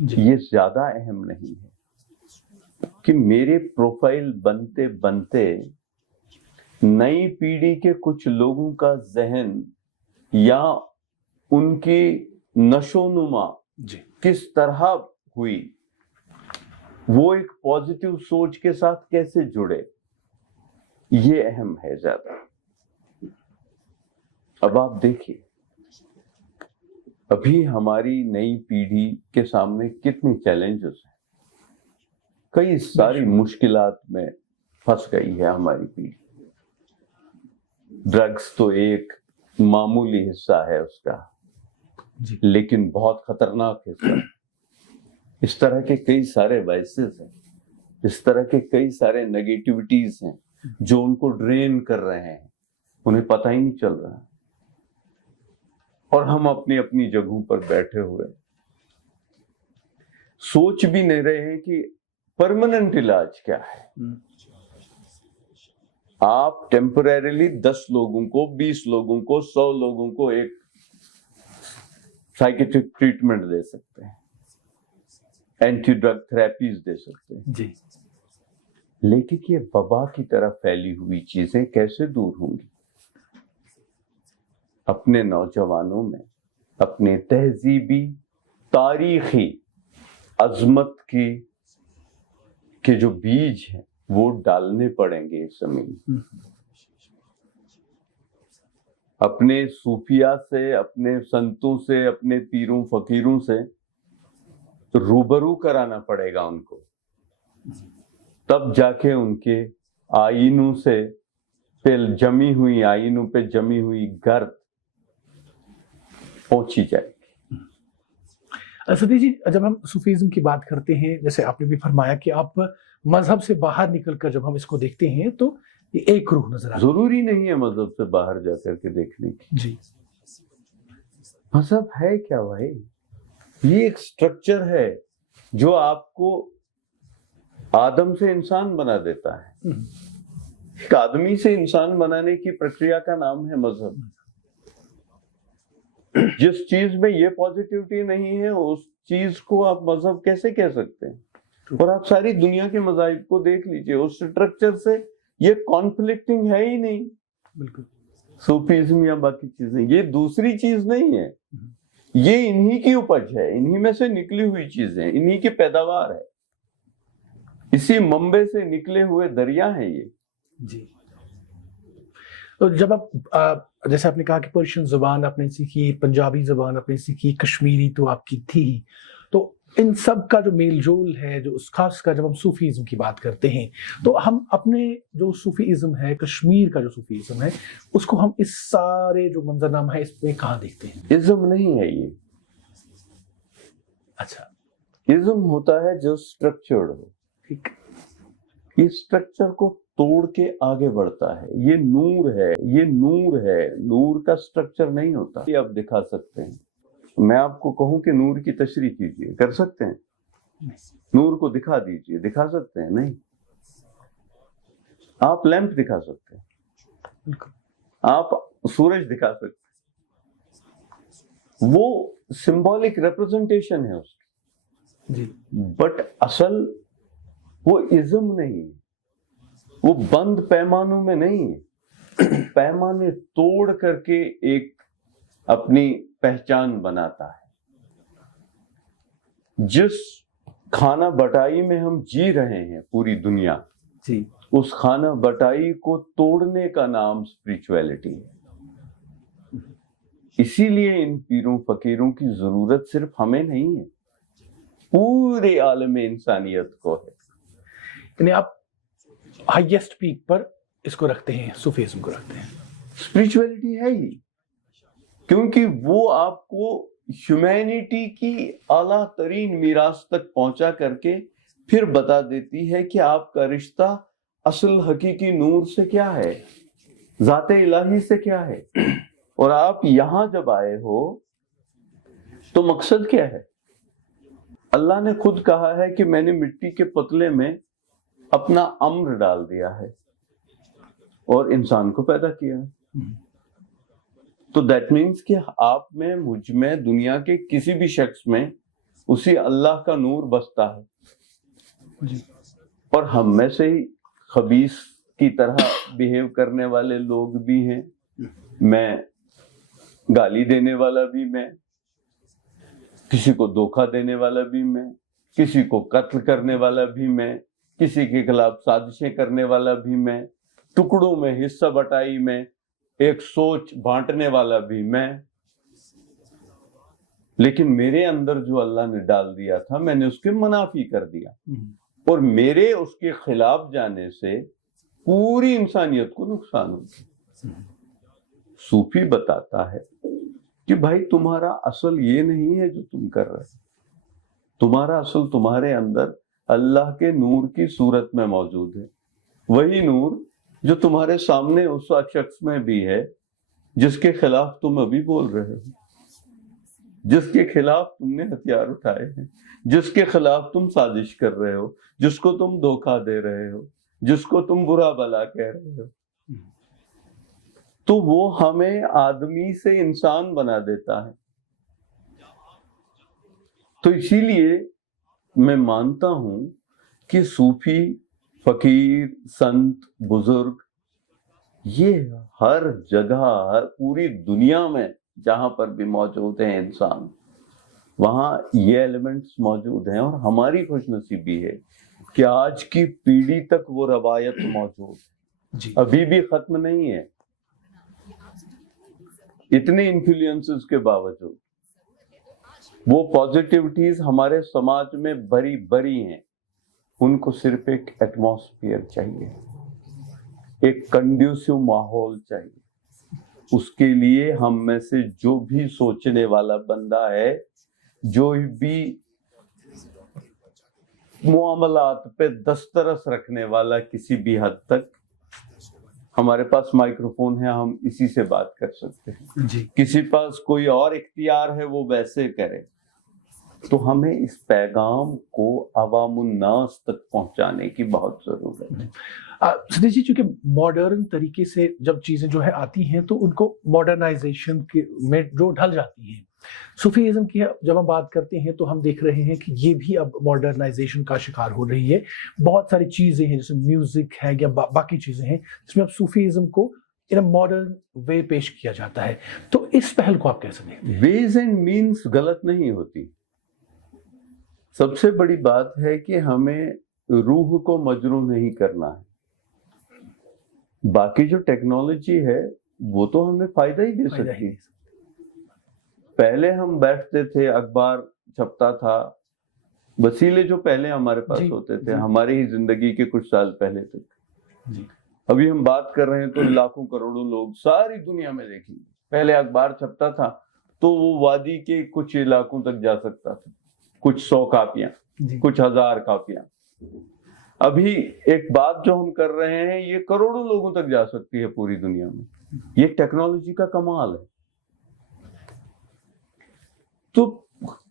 یہ زیادہ اہم نہیں ہے کہ میرے پروفائل بنتے بنتے نئی پیڑھی کے کچھ لوگوں کا ذہن یا ان کی نشو و نما کس طرح ہوئی, وہ ایک پازیٹیو سوچ کے ساتھ کیسے جڑے, یہ اہم ہے زیادہ. اب آپ دیکھیے ابھی ہماری نئی پیڑھی کے سامنے کتنی چیلنجز ہیں, کئی ساری مشکلات میں پھنس گئی ہے ہماری پیڑھی. ڈرگس تو ایک معمولی حصہ ہے اس کا, لیکن بہت خطرناک حصہ. اس طرح کے کئی سارے وائسز ہیں, اس طرح کے کئی سارے نیگیٹیوٹیز ہیں جو ان کو ڈرین کر رہے ہیں, انہیں پتہ ہی نہیں چل رہا. اور ہم اپنی اپنی جگہوں پر بیٹھے ہوئے سوچ بھی نہیں رہے ہیں کہ پرماننٹ علاج کیا ہے. آپ ٹیمپریریلی 10 لوگوں کو, 20 لوگوں کو, 100 لوگوں کو ایک سائیکیٹرک ٹریٹمنٹ دے سکتے ہیں, اینٹی ڈرگ تھراپیز دے سکتے ہیں جی, لیکن یہ وبا کی طرح پھیلی ہوئی چیزیں کیسے دور ہوں گی؟ اپنے نوجوانوں میں اپنے تہذیبی تاریخی عظمت کے جو بیج ہیں وہ ڈالنے پڑیں گے اس زمین. اپنے صوفیہ سے, اپنے سنتوں سے, اپنے پیروں فقیروں سے روبرو کرانا پڑے گا ان کو, تب جا کے ان کے آئینوں سے جمی ہوئی آئینوں پہ جمی ہوئی گرد پہنچی جائے گی. ستیش جی, جب ہم صوفیزم کی بات کرتے ہیں, جیسے آپ نے بھی فرمایا کہ آپ مذہب سے باہر نکل کر جب ہم اس کو دیکھتے ہیں تو یہ ایک روح نظر آتی ہے. ضروری نہیں ہے مذہب سے باہر جا کر کے دیکھنے کی. جی, مذہب ہے کیا بھائی؟ یہ ایک سٹرکچر ہے جو آپ کو آدم سے انسان بنا دیتا ہے. ایک آدمی سے انسان بنانے کی پرکریا کا نام ہے مذہب. جس چیز میں یہ پازیٹیوٹی نہیں ہے اس چیز کو آپ مذہب کیسے کہہ سکتے ہیں؟ اور آپ ساری دنیا کے مذاہب کو دیکھ لیجئے, اس سٹرکچر سے یہ کانفلکٹنگ ہے ہی نہیں. بالکل. صوفیزم یا باقی چیزیں یہ دوسری چیز نہیں ہے, یہ انہی کی اپج ہے, انہی میں سے نکلی ہوئی چیزیں, انہی کی پیداوار ہے, اسی منبع سے نکلے ہوئے دریا ہیں یہ. جی, تو جب آپ جیسے آپ نے کہا کہ پرشین زبان آپ نے سیکھی, پنجابی زبان آپ نے سیکھی, کشمیری تو آپ کی تھی, تو ان سب کا جو میل جول ہے, جو اس خاص کا جب ہم صوفیزم کی بات کرتے ہیں تو ہم اپنے جو صوفیزم ہے, کشمیر کا جو صوفیزم ہے, اس کو ہم اس سارے جو منظرنامہ ہے اس میں کہاں دیکھتے ہیں؟ ازم نہیں ہے یہ. اچھا, ازم ہوتا ہے جو سٹرکچرڈ ہو. ٹھیک, یہ سٹرکچر کو توڑ کے آگے بڑھتا ہے. یہ نور ہے, یہ نور ہے, نور کا سٹرکچر نہیں ہوتا. یہ آپ دکھا سکتے ہیں. میں آپ کو کہوں کہ نور کی تشریح کیجئے, کر سکتے ہیں؟ نور کو دکھا دیجئے, دکھا سکتے ہیں؟ نہیں. آپ لیمپ دکھا سکتے ہیں, آپ سورج دکھا سکتے ہیں, وہ سمبولک ریپرزنٹیشن ہے اس کی, بٹ اصل وہ ازم نہیں ہے, وہ بند پیمانوں میں نہیں ہے. پیمانے توڑ کر کے ایک اپنی پہچان بناتا ہے. جس کھانا بٹائی میں ہم جی رہے ہیں پوری دنیا، جی، اس کھانا بٹائی کو توڑنے کا نام اسپرچویلٹی ہے. اسی لیے ان پیروں فقیروں کی ضرورت صرف ہمیں نہیں ہے، پورے عالم انسانیت کو ہے. یعنی آپ ہائیسٹ پیک پر اس کو رکھتے ہیں، صوفیزم کو رکھتے ہیں. اسپرچویلٹی ہے ہی، کیونکہ وہ آپ کو ہیومینٹی کی اعلیٰ ترین میراث تک پہنچا کر کے پھر بتا دیتی ہے کہ آپ کا رشتہ اصل حقیقی نور سے کیا ہے، ذات الہی سے کیا ہے. اور آپ یہاں جب آئے ہو تو مقصد کیا ہے؟ اللہ نے خود کہا ہے کہ میں نے مٹی کے پتلے میں اپنا امر ڈال دیا ہے اور انسان کو پیدا کیا ہے. تو دیٹ مینس کہ آپ میں، مجھ میں، دنیا کے کسی بھی شخص میں اسی اللہ کا نور بستا ہے. اور ہم میں سے ہی خبیث کی طرح بیہیو کرنے والے لوگ بھی ہیں. میں گالی دینے والا بھی میں، کسی کو دھوکہ دینے والا بھی میں، کسی کو قتل کرنے والا بھی میں، کسی کے خلاف سازشیں کرنے والا بھی میں، ٹکڑوں میں حصہ بٹائی میں ایک سوچ بانٹنے والا بھی میں. لیکن میرے اندر جو اللہ نے ڈال دیا تھا میں نے اس کے منافی کر دیا، اور میرے اس کے خلاف جانے سے پوری انسانیت کو نقصان ہوگا. صوفی بتاتا ہے کہ بھائی تمہارا اصل یہ نہیں ہے جو تم کر رہے، تمہارا اصل تمہارے اندر اللہ کے نور کی صورت میں موجود ہے. وہی نور جو تمہارے سامنے اس شخص میں بھی ہے جس کے خلاف تم ابھی بول رہے ہو، جس کے خلاف تم نے ہتھیار اٹھائے ہیں، جس کے خلاف تم سازش کر رہے ہو، جس کو تم دھوکہ دے رہے ہو، جس کو تم برا بھلا کہہ رہے ہو. تو وہ ہمیں آدمی سے انسان بنا دیتا ہے. تو اسی لیے میں مانتا ہوں کہ صوفی، فقیر، سنت، بزرگ، یہ ہر جگہ، ہر پوری دنیا میں جہاں پر بھی موجود ہیں انسان، وہاں یہ ایلیمنٹس موجود ہیں. اور ہماری خوش نصیبی ہے کہ آج کی پیڑھی تک وہ روایت موجود ہے، ابھی بھی ختم نہیں ہے. اتنے انفلوئنسز کے باوجود وہ پازیٹیوٹیز ہمارے سماج میں بری بری ہیں. ان کو صرف ایک ایٹماسفیئر چاہیے، ایک کنڈیوسو ماحول چاہیے. اس کے لیے ہم میں سے جو بھی سوچنے والا بندہ ہے، جو بھی معاملات پہ دسترس رکھنے والا کسی بھی حد تک، ہمارے پاس مائکروفون ہے، ہم اسی سے بات کر سکتے ہیں. کسی پاس کوئی اور اختیار ہے وہ ویسے کرے. تو ہمیں اس پیغام کو عوام الناس تک پہنچانے کی بہت ضرورت ہے. سدیش جی، چونکہ ماڈرن طریقے سے جب چیزیں جو ہے آتی ہیں تو ان کو ماڈرنائزیشن میں جو ڈھل جاتی ہیں. صوفیزم کی جب ہم بات کرتے ہیں تو ہم دیکھ رہے ہیں کہ یہ بھی اب ماڈرنائزیشن کا شکار ہو رہی ہے. بہت ساری چیزیں ہیں جیسے میوزک ہے یا باقی چیزیں ہیں جس میں اب صوفیزم کو ماڈرن وے پیش کیا جاتا ہے. تو اس پہل کو آپ کیسے دیکھتے ہیں؟ ویز اینڈ مینس غلط نہیں ہوتی. سب سے بڑی بات ہے کہ ہمیں روح کو مجروح نہیں کرنا ہے. باقی جو ٹیکنالوجی ہے وہ تو ہمیں فائدہ ہی دے سکتی ہے. پہلے ہم بیٹھتے تھے، اخبار چھپتا تھا، وسیلے جو پہلے ہمارے پاس ہوتے تھے ہماری ہی زندگی کے کچھ سال پہلے تک. ابھی ہم بات کر رہے ہیں تو لاکھوں کروڑوں لوگ ساری دنیا میں دیکھیں گے. پہلے اخبار چھپتا تھا تو وہ وادی کے کچھ علاقوں تک جا سکتا تھا، کچھ 100 کاپیاں، کچھ 1000 کاپیاں. ابھی ایک بات جو ہم کر رہے ہیں یہ کروڑوں لوگوں تک جا سکتی ہے پوری دنیا میں. یہ ٹیکنالوجی کا کمال ہے. تو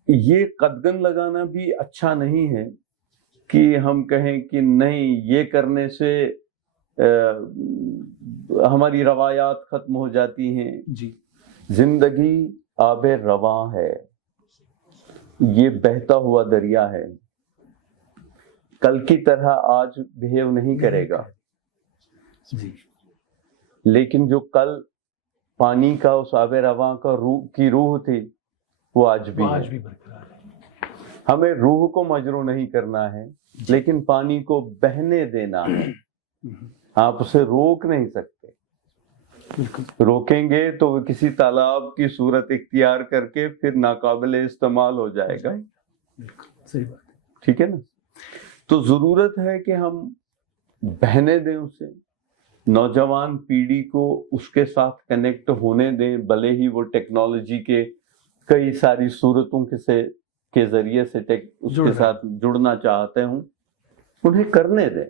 یہ قدغن لگانا بھی اچھا نہیں ہے کہ ہم کہیں کہ نہیں یہ کرنے سے ہماری روایات ختم ہو جاتی ہیں. زندگی آب رواں ہے، یہ بہتا ہوا دریا ہے. کل کی طرح آج بہیو نہیں کرے گا. لیکن جو کل پانی کا اس آب رواں کا روح تھی وہ آج بھی برقرار ہے. ہمیں روح کو مجروح نہیں کرنا ہے لیکن پانی کو بہنے دینا ہے. آپ اسے روک نہیں سکتے. روکیں گے تو وہ کسی تالاب کی صورت اختیار کر کے پھر ناقابل استعمال ہو جائے گا. صحیح بات. ٹھیک ہے نا. تو ضرورت ہے کہ ہم بہنے دیں اسے, نوجوان پیڑھی کو اس کے ساتھ کنیکٹ ہونے دیں, بھلے ہی وہ ٹیکنالوجی کے کئی ساری صورتوں کے ذریعے سے اس کے ساتھ جڑنا چاہتے ہوں, انہیں کرنے دیں,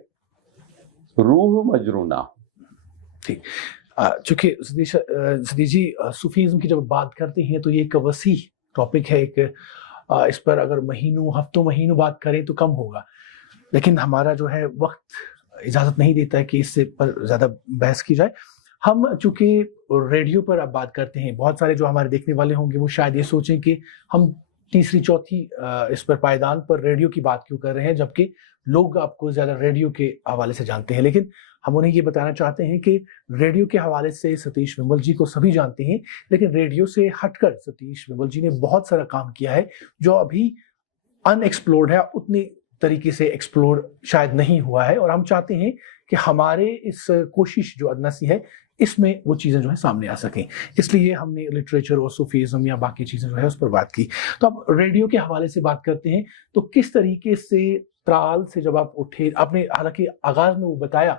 روح مجروح نہ ہو. ٹھیک. چونکہ صدیق جی صوفیزم کی جب بات کرتے ہیں تو یہ ایک وسیع ٹاپک ہے, ایک اس پر اگر مہینوں بات کریں تو کم ہوگا, لیکن ہمارا جو ہے وقت اجازت نہیں دیتا ہے کہ اس سے پر زیادہ بحث کی جائے. ہم چونکہ ریڈیو پر اب بات کرتے ہیں, بہت سارے جو ہمارے دیکھنے والے ہوں گے وہ شاید یہ سوچیں کہ ہم تیسری چوتھی اس پر پائیدان پر ریڈیو کی بات کیوں کر رہے ہیں, جبکہ لوگ آپ کو زیادہ ریڈیو کے حوالے سے جانتے ہیں. لیکن ہم انہیں یہ بتانا چاہتے ہیں کہ ریڈیو کے حوالے سے ستیش ومل جی کو سبھی جانتے ہیں, لیکن ریڈیو سے ہٹ کر ستیش ومل جی نے بہت سارا کام کیا ہے جو ابھی ان ایکسپلورڈ ہے, اتنی طریقے سے ایکسپلور شاید نہیں ہوا ہے, اور ہم چاہتے ہیں کہ ہمارے اس کوشش جو ادنا سی ہے اس میں وہ چیزیں جو ہے سامنے آ سکیں. اس لیے ہم نے لٹریچر اور صوفیزم یا باقی چیزیں جو ہے اس پر بات کی. تو اب ریڈیو کے حوالے سے بات کرتے ہیں, تو کس طریقے سے ترال سے جب آپ اٹھے, آپ نے حالانکہ آغاز میں وہ بتایا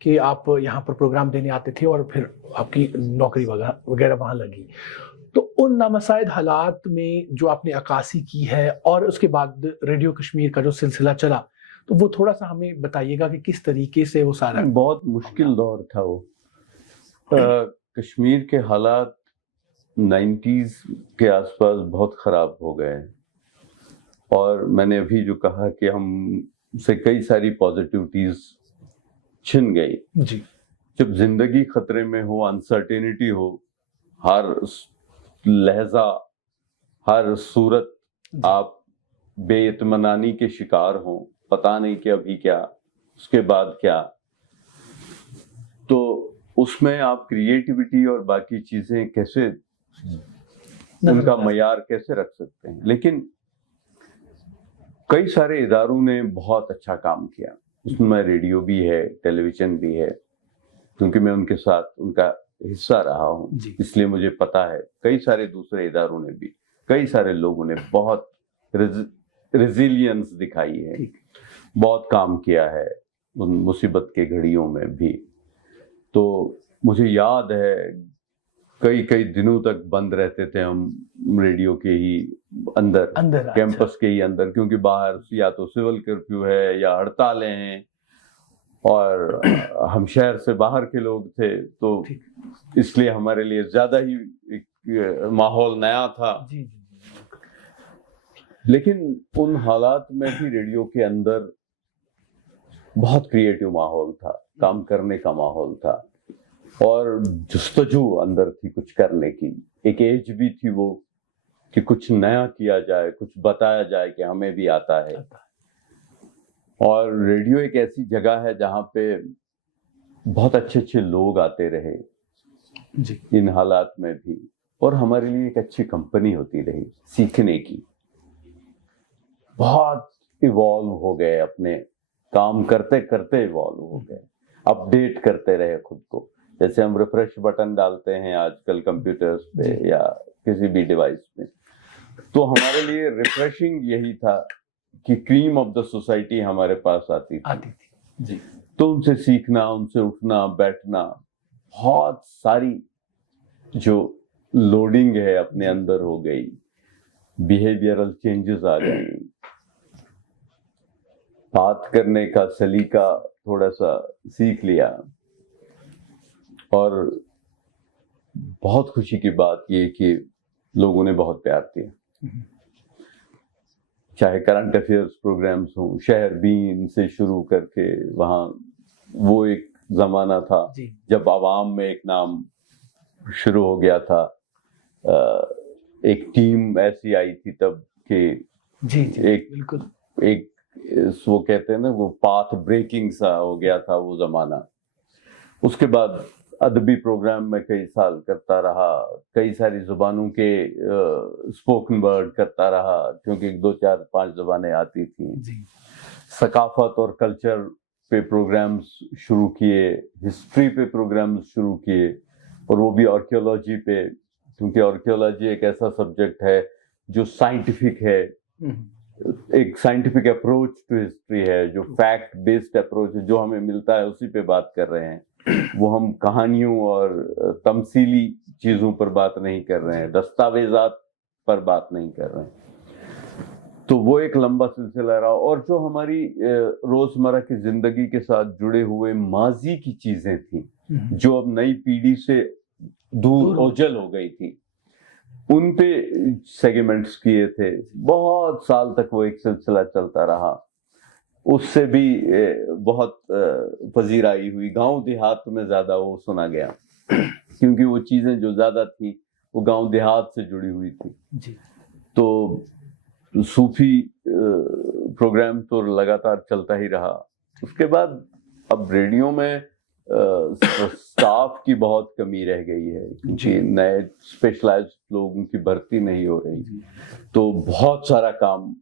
کہ آپ یہاں پر پروگرام دینے آتے تھے اور پھر آپ کی نوکری وغیرہ وہاں لگی, تو ان نامساعد حالات میں جو آپ نے عکاسی کی ہے اور اس کے بعد ریڈیو کشمیر کا جو سلسلہ چلا, تو وہ تھوڑا سا ہمیں بتائیے گا کہ کس طریقے سے وہ سارا. بہت مشکل دور تھا وہ. کشمیر کے حالات 90s کے آس پاس بہت خراب ہو گئے, اور میں نے ابھی جو کہا کہ ہم سے کئی ساری پازیٹیوٹیز چھن گئی. جی. جب زندگی خطرے میں ہو, انسرٹینٹی ہو, ہر لہجہ ہر صورت آپ بے اطمینانی کے شکار ہوں, پتہ نہیں کہ ابھی کیا اس کے بعد کیا, تو اس میں آپ کریٹیوٹی اور باقی چیزیں کیسے ان کا معیار کیسے رکھ سکتے ہیں. لیکن کئی سارے اداروں نے بہت اچھا کام کیا, اس میں ریڈیو بھی ہے, ٹیلی ویژن بھی ہے, کیونکہ میں ان کے ساتھ ان کا حصہ رہا ہوں, اس لیے مجھے پتا ہے. کئی سارے دوسرے اداروں نے بھی, کئی سارے لوگوں نے بہت ریزیلینس دکھائی ہے, بہت کام کیا ہے ان مصیبت کے گھڑیوں میں بھی. تو مجھے یاد ہے کئی دنوں تک بند رہتے تھے ہم ریڈیو کے ہی اندر کیمپس کے ہی اندر, کیونکہ باہر یا تو سول کرفیو ہے یا ہڑتالیں ہیں, اور ہم شہر سے باہر کے لوگ تھے, تو اس لیے ہمارے لیے زیادہ ہی ماحول نیا تھا. لیکن ان حالات میں بھی ریڈیو کے اندر بہت کریٹیو ماحول تھا, کام کرنے کا ماحول تھا, اور جستجو اندر تھی کچھ کرنے کی. ایک ایج بھی تھی وہ کہ کچھ نیا کیا جائے, کچھ بتایا جائے کہ ہمیں بھی آتا ہے. اور ریڈیو ایک ایسی جگہ ہے جہاں پہ بہت اچھے لوگ آتے رہے ان حالات میں بھی, اور ہمارے لیے ایک اچھی کمپنی ہوتی رہی سیکھنے کی. بہت ایوالو ہو گئے, اپنے کام کرتے کرتے ایوالو ہو گئے, اپڈیٹ کرتے رہے خود کو. جیسے ہم ریفریش بٹن ڈالتے ہیں آج کل کمپیوٹرز پہ یا کسی بھی ڈیوائس میں, تو ہمارے لیے ریفریشنگ یہی تھا کہ کریم آف دا سوسائٹی ہمارے پاس آتی تھی. تو ان سے سیکھنا, ان سے اٹھنا بیٹھنا, بہت ساری جو لوڈنگ ہے اپنے اندر ہو گئی, بیہیویئرل چینجز آ گئی, بات کرنے کا سلیقہ تھوڑا سا سیکھ لیا. اور بہت خوشی کی بات یہ کہ لوگوں نے بہت پیار دیا, چاہے کرنٹ افیئرز پروگرامز ہوں, شہر بین سے شروع کر کے وہاں وہ ایک زمانہ تھا جب عوام میں ایک نام شروع ہو گیا تھا. ایک ٹیم ایسی آئی تھی تب کہ ایک وہ کہتے ہیں نا وہ پاتھ بریکنگ سا ہو گیا تھا وہ زمانہ. اس کے بعد ادبی پروگرام میں کئی سال کرتا رہا, کئی ساری زبانوں کے اسپوکن ورڈ کرتا رہا, کیونکہ 2 4 5 زبانیں آتی تھیں. ثقافت اور کلچر پہ پروگرامز شروع کیے, ہسٹری پہ پروگرامز شروع کیے, اور وہ بھی آرکیولوجی پہ, کیونکہ آرکیولوجی ایک ایسا سبجیکٹ ہے جو سائنٹیفک ہے, ایک سائنٹیفک اپروچ ٹو ہسٹری ہے, جو فیکٹ بیسڈ اپروچ ہے, جو ہمیں ملتا ہے اسی پہ بات کر رہے ہیں. وہ ہم کہانیوں اور تمثیلی چیزوں پر بات نہیں کر رہے ہیں, دستاویزات پر بات نہیں کر رہے ہیں. تو وہ ایک لمبا سلسلہ رہا. اور جو ہماری روزمرہ کی زندگی کے ساتھ جڑے ہوئے ماضی کی چیزیں تھیں جو اب نئی پیڑھی سے دور اوجھل ہو گئی تھی, ان پہ سیگمنٹس کیے تھے. بہت سال تک وہ ایک سلسلہ چلتا رہا. اس سے بھی بہت پذیرائی ہوئی. گاؤں دیہات میں زیادہ وہ سنا گیا, کیونکہ وہ چیزیں جو زیادہ تھیں وہ گاؤں دیہات سے جڑی ہوئی تھی. تو صوفی پروگرام تو لگاتار چلتا ہی رہا. اس کے بعد اب ریڈیو میں سٹاف کی بہت کمی رہ گئی ہے, کیونکہ نئے اسپیشلائزڈ لوگوں کی بھرتی نہیں ہو رہی, تو بہت سارا کام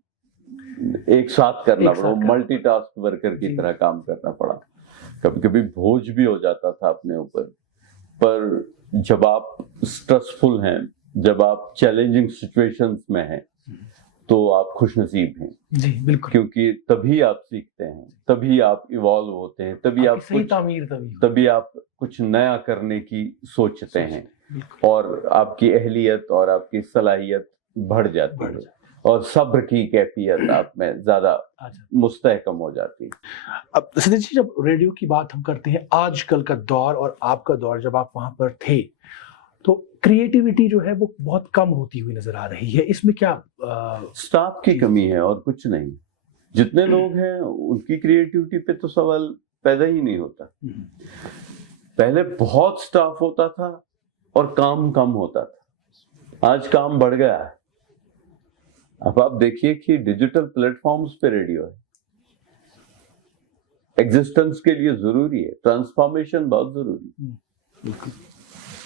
ایک ساتھ کرنا پڑا. ملٹی ٹاسک ورکر کی طرح کام کرنا پڑا. کبھی کبھی بوجھ بھی ہو جاتا تھا اپنے اوپر. پر جب آپ اسٹریسفل ہیں, جب آپ چیلنجنگ سچویشنز میں ہیں, تو آپ خوش نصیب ہیں. جی بالکل, کیونکہ تبھی آپ سیکھتے ہیں, تبھی آپ ایوالو ہوتے ہیں, تبھی آپ کچھ نیا کرنے کی سوچتے ہیں, اور آپ کی اہلیت اور آپ کی صلاحیت بڑھ جاتی ہے, اور صبر کی کیفیت آپ میں زیادہ مستحکم ہو جاتی ہے. اب سدھیر جی, جب ریڈیو کی بات ہم کرتے ہیں, آج کل کا دور اور آپ کا دور جب آپ وہاں پر تھے, تو کریٹیوٹی جو ہے وہ بہت کم ہوتی ہوئی نظر آ رہی ہے. اس میں کیا سٹاف کی کمی ہے اور کچھ نہیں. جتنے لوگ ہیں ان کی کریٹیوٹی پہ تو سوال پیدا ہی نہیں ہوتا. پہلے بہت سٹاف ہوتا تھا اور کام کم ہوتا تھا. آج کام بڑھ گیا ہے. اب آپ دیکھیے کہ ڈیجیٹل پلیٹ فارمز پہ ریڈیو ہے. ایگزسٹنس کے لیے ضروری ہے, ٹرانسفارمیشن بہت ضروری ہے.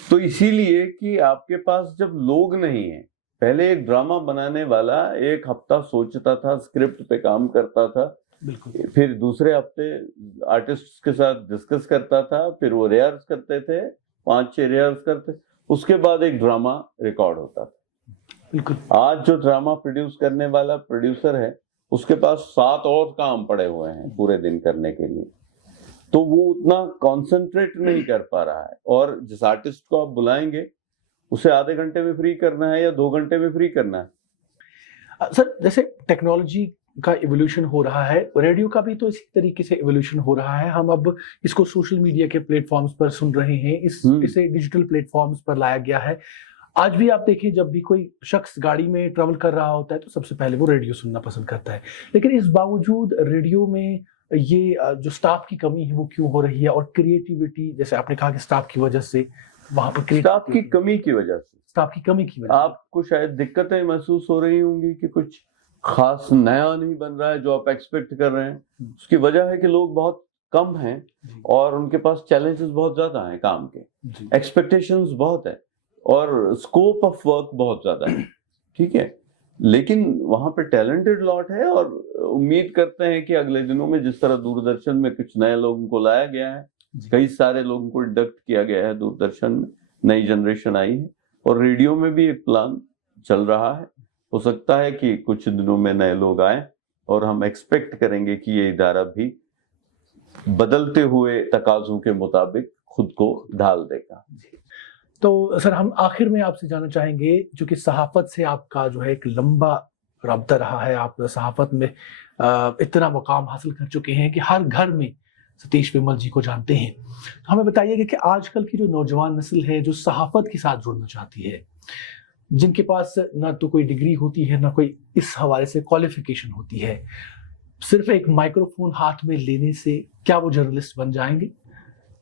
تو اسی لیے کہ آپ کے پاس جب لوگ نہیں ہیں, پہلے ایک ڈرامہ بنانے والا ایک ہفتہ سوچتا تھا, اسکرپٹ پہ کام کرتا تھا, پھر دوسرے ہفتے آرٹسٹ کے ساتھ ڈسکس کرتا تھا, پھر وہ ریہرس کرتے تھے, 5-6 ریہرس کرتے, اس کے بعد ایک ڈرامہ ریکارڈ ہوتا تھا. آج جو ڈرامہ پروڈیوس کرنے والا پروڈیوسر ہے, اس کے پاس 7 اور کام پڑے ہوئے ہیں پورے دن کرنے کے لیے. تو وہ اتنا کانسنٹریٹ نہیں کر پا رہا ہے. اور جس آرٹسٹ کو آپ بلائیں گے اسے آدھے گھنٹے میں فری کرنا ہے یا 2 گھنٹے میں فری کرنا ہے. سر, جیسے ٹیکنالوجی کا ایولیوشن ہو رہا ہے, ریڈیو کا بھی تو اسی طریقے سے ایولیوشن ہو رہا ہے. ہم اب اس کو سوشل میڈیا کے پلیٹ فارمز پر سن رہے ہیں, اسے ڈیجیٹل پلیٹ فارمز پر لایا گیا ہے. آج بھی آپ دیکھیں, جب بھی کوئی شخص گاڑی میں ٹریول کر رہا ہوتا ہے تو سب سے پہلے وہ ریڈیو سننا پسند کرتا ہے. لیکن اس باوجود ریڈیو میں یہ جو سٹاف کی کمی ہے وہ کیوں ہو رہی ہے؟ اور کریٹیوٹی, جیسے آپ نے کہا کہ سٹاف کی وجہ سے, وہاں پر سٹاف کی کمی کی وجہ سے, سٹاف کی کمی کی وجہ آپ کو شاید دقتیں محسوس ہو رہی ہوں گی کہ کچھ خاص نیا نہیں بن رہا ہے جو آپ ایکسپیکٹ کر رہے ہیں. اس کی وجہ ہے کہ لوگ بہت کم ہیں اور ان کے پاس چیلنجز بہت زیادہ ہیں کام کے, ایکسپیکٹیشنز بہت ہے اور اسکوپ آف ورک بہت زیادہ ہے. ٹھیک ہے, لیکن وہاں پہ ٹیلنٹڈ لاٹ ہے, اور امید کرتے ہیں کہ اگلے دنوں میں جس طرح دوردرشن میں کچھ نئے لوگوں کو لایا گیا ہے, کئی سارے لوگوں کو انڈکٹ کیا گیا ہے دوردرشن میں, نئی جنریشن آئی ہے, اور ریڈیو میں بھی ایک پلان چل رہا ہے. ہو سکتا ہے کہ کچھ دنوں میں نئے لوگ آئیں اور ہم ایکسپیکٹ کریں گے کہ یہ ادارہ بھی بدلتے ہوئے تقاضوں کے مطابق خود کو ڈھال دے گا. تو سر, ہم آخر میں آپ سے جاننا چاہیں گے, جو کہ صحافت سے آپ کا جو ہے ایک لمبا رابطہ رہا ہے, آپ صحافت میں اتنا مقام حاصل کر چکے ہیں کہ ہر گھر میں ستیش ومل جی کو جانتے ہیں. ہمیں بتائیے گا کہ آج کل کی جو نوجوان نسل ہے جو صحافت کے ساتھ جڑنا چاہتی ہے, جن کے پاس نہ تو کوئی ڈگری ہوتی ہے نہ کوئی اس حوالے سے کوالیفیکیشن ہوتی ہے, صرف ایک مائکرو فون ہاتھ میں لینے سے کیا وہ جرنلسٹ بن جائیں گے؟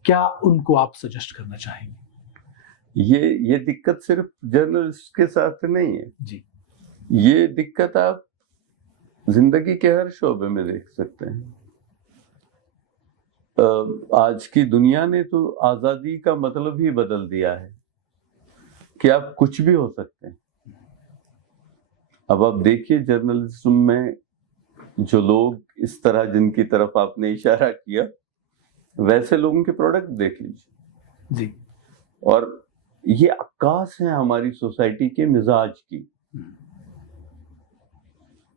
کیا ان کو آپ سجیسٹ کرنا چاہیں گے؟ یہ دقت صرف جرنلسٹ کے ساتھ نہیں ہے جی, یہ دقت آپ زندگی کے ہر شعبے میں دیکھ سکتے ہیں. آج کی دنیا نے تو آزادی کا مطلب ہی بدل دیا ہے کہ آپ کچھ بھی ہو سکتے ہیں. اب آپ دیکھیے جرنلزم میں جو لوگ اس طرح جن کی طرف آپ نے اشارہ کیا ویسے لوگوں کے پروڈکٹ دیکھ لیجیے جی. اور یہ عکاس ہیں ہماری سوسائٹی کے مزاج کی.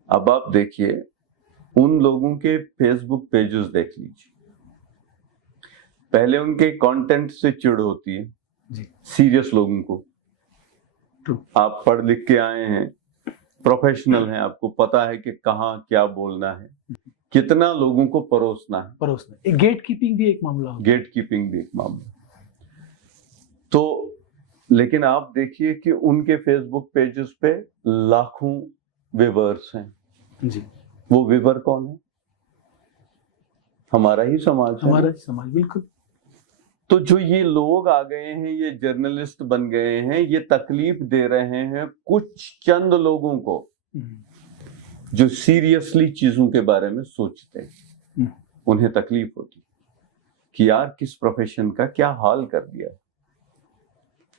اب آپ دیکھیے ان لوگوں کے فیس بک پیجز دیکھ لیجیے. پہلے ان کے کانٹینٹ سے چڑ ہوتی ہے جی. سیریس لوگوں کو. آپ پڑھ لکھ کے آئے ہیں, پروفیشنل ہیں, آپ کو پتا ہے کہ کہاں کیا بولنا ہے, کتنا لوگوں کو پروسنا ہے. گیٹ کیپنگ بھی ایک معاملہ. گیٹ کیپنگ بھی ایک معاملہ. تو لیکن آپ دیکھیے کہ ان کے فیس بک پیجز پہ لاکھوں ویورز ہیں. جی. وہ ویور کون ہے؟ ہمارا ہی سماج ہے. ہمارا ہی سماج, بالکل. تو جو یہ لوگ آ گئے ہیں, یہ جرنلسٹ بن گئے ہیں, یہ تکلیف دے رہے ہیں کچھ چند لوگوں کو جو سیریسلی چیزوں کے بارے میں سوچتے ہیں. انہیں تکلیف ہوتی کہ یار کس پروفیشن کا کیا حال کر دیا,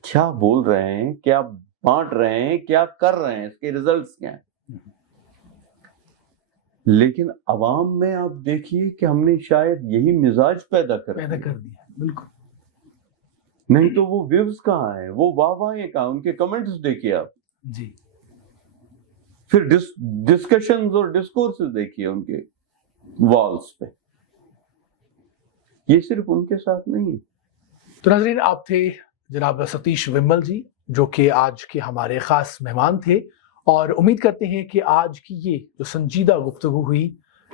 کیا بول رہے ہیں, کیا بانٹ رہے ہیں, کیا کر رہے ہیں, اس کے ریزلٹس کیا ہیں. لیکن عوام میں آپ دیکھیے کہ ہم نے شاید یہی مزاج پیدا کر دیا. بالکل. نہیں تو وہ ویوز کہاں ہیں, وہ واہ واہیں کہاں, ان کے کمنٹس دیکھیے آپ. جی. پھر ڈسکشنز اور ڈسکورسز دیکھیے ان کے والز پہ. یہ صرف ان کے ساتھ نہیں. تو ناظرین, آپ تھے جناب ستیش ومل جی, جو کہ آج کے ہمارے خاص مہمان تھے, اور امید کرتے ہیں کہ آج کی یہ جو سنجیدہ گفتگو ہوئی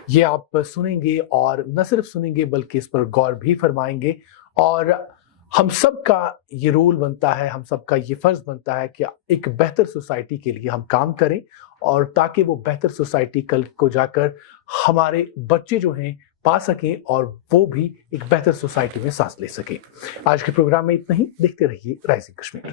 یہ آپ سنیں گے, اور نہ صرف سنیں گے بلکہ اس پر غور بھی فرمائیں گے. اور ہم سب کا یہ رول بنتا ہے, ہم سب کا یہ فرض بنتا ہے کہ ایک بہتر سوسائٹی کے لیے ہم کام کریں, اور تاکہ وہ بہتر سوسائٹی کل کو جا کر ہمارے بچے جو ہیں پا سکیں, اور وہ بھی ایک بہتر سوسائٹی میں سانس لے سکیں. آج کے پروگرام میں اتنا ہی. دیکھتے رہیے رائزنگ کشمیر.